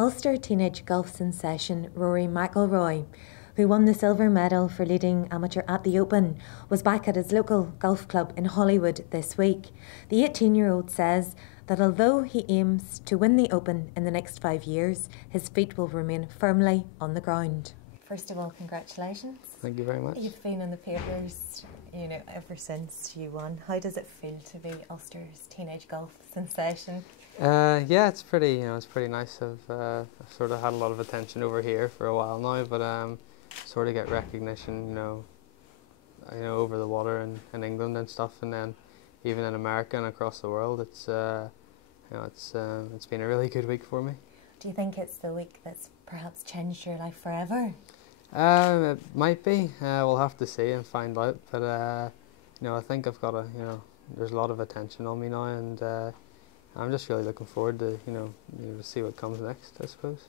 Ulster teenage golf sensation Rory McIlroy, who won the silver medal for leading amateur at the Open, was back at his local golf club in Hollywood this week. The 18-year-old says that although he aims to win the Open in the next 5 years, his feet will remain firmly on the ground. First of all, congratulations. Thank you very much. You've been in the papers, ever since you won. How does it feel to be Ulster's teenage golf sensation? Yeah, it's pretty. It's pretty nice. I've sort of had a lot of attention over here for a while now, but sort of get recognition, over the water in England and stuff, and then even in America and across the world. It's been a really good week for me. Do you think it's the week that's perhaps changed your life forever? It might be. We'll have to see and find out. But I think I've got there's a lot of attention on me now, and I'm just really looking forward to to see what comes next, I suppose.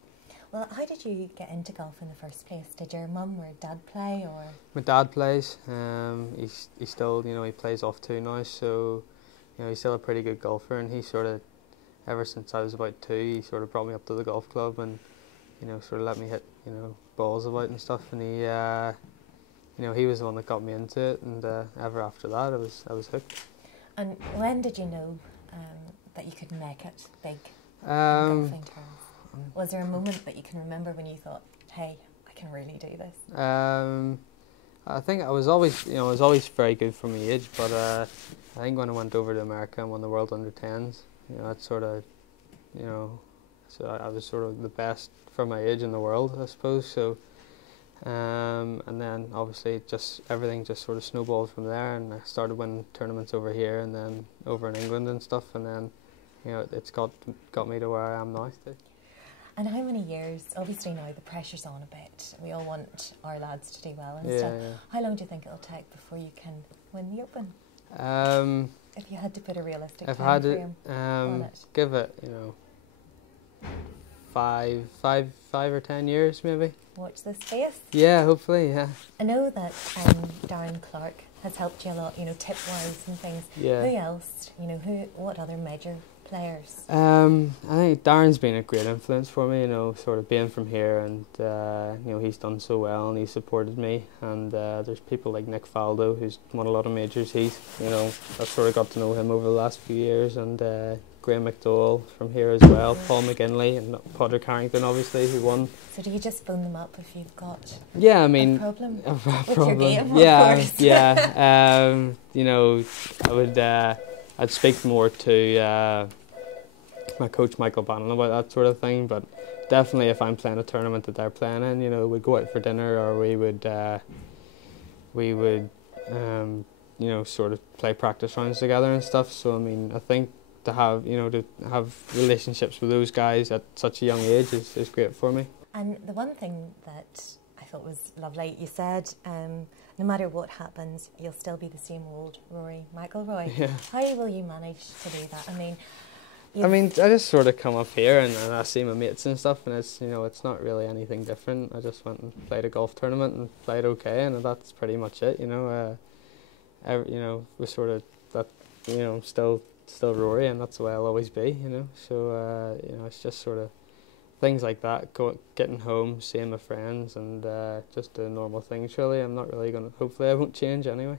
Well, how did you get into golf in the first place? Did your mum or dad play, or? My dad plays. He still he plays off too now, so he's still a pretty good golfer, and he sort of, ever since I was about 2, he sort of brought me up to the golf club and sort of let me hit balls about and stuff, and he was the one that got me into it, and ever after that I was hooked. And when did you know that you could make it big in golfing terms? Was there a moment that you can remember when you thought, hey, I can really do this? I think I was always very good for my age, but I think when I went over to America and won the World Under 10s, that sort of, so I was sort of the best for my age in the world, I suppose. So, and then obviously everything just sort of snowballed from there, and I started winning tournaments over here and then over in England and stuff, and then it's got me to where I am now. And how many years? Obviously now the pressure's on a bit. We all want our lads to do well and stuff. Yeah. How long do you think it'll take before you can win the Open? If you had to put a realistic time frame on it, give it, 5 or 10 years maybe. Watch this space. Yeah, hopefully, yeah. I know that Darren Clarke has helped you a lot, tip-wise and things. Yeah. Who else? What other major players? I think Darren's been a great influence for me, sort of being from here, and he's done so well and he's supported me, and there's people like Nick Faldo, who's won a lot of majors. I've sort of got to know him over the last few years, and Graham McDowell from here as well, Paul McGinley, and Padraig Harrington obably, who won. So do you just phone them up if you've got a problem? A with problem. Your game, yeah, of course. yeah. I'd speak more to my coach Michael Bannon about that sort of thing, but definitely if I'm playing a tournament that they're playing in, we'd go out for dinner, or we would sort of play practice rounds together and stuff. So I think to have relationships with those guys at such a young age is great for me. And the one thing that I thought was lovely, you said no matter what happens, you'll still be the same old Rory McIlroy. Yeah. How will you manage to do that? I just sort of come up here and I see my mates and stuff, and it's it's not really anything different. I just went and played a golf tournament and played okay, and that's pretty much it. We're sort of that. Still Rory, and that's the way I'll always be. So it's just sort of things like that. Getting home, seeing my friends, and just doing normal things. Really, I'm not really gonna. Hopefully, I won't change anyway.